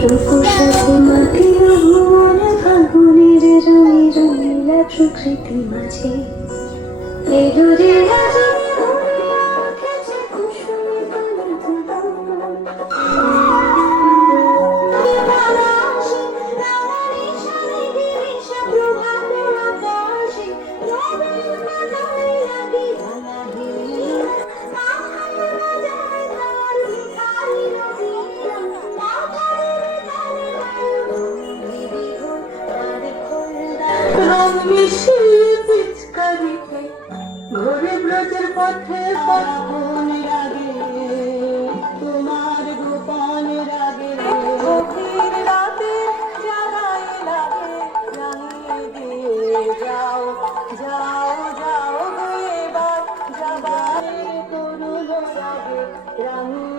রূপসাথী মাটির ভুবন ফাগুনের রঙে রঙিলা প্রকৃতি মাঝে এদুরে রাজনী ভরিয়া উঠেছে কুসুমে ফুলের ধুলো। বাতাসে রাঙানি শাড়ি গিরিশা প্রভাত আকাশে রবির বানাই লাগি রাঙা হিলি মাথায় বাজায় তার মিঠাই রবিরা রং মিশিয়ে পিচকারিতে ঘুরে ব্রজের পথে পথন রাগে তোমার গোপন রাগে গভীর রাতে জাগায় লাগে রাঙিয়ে দিয়ে যাও যাও যাও গো এবার যাবার করুণ রাগে রাঙিয়ে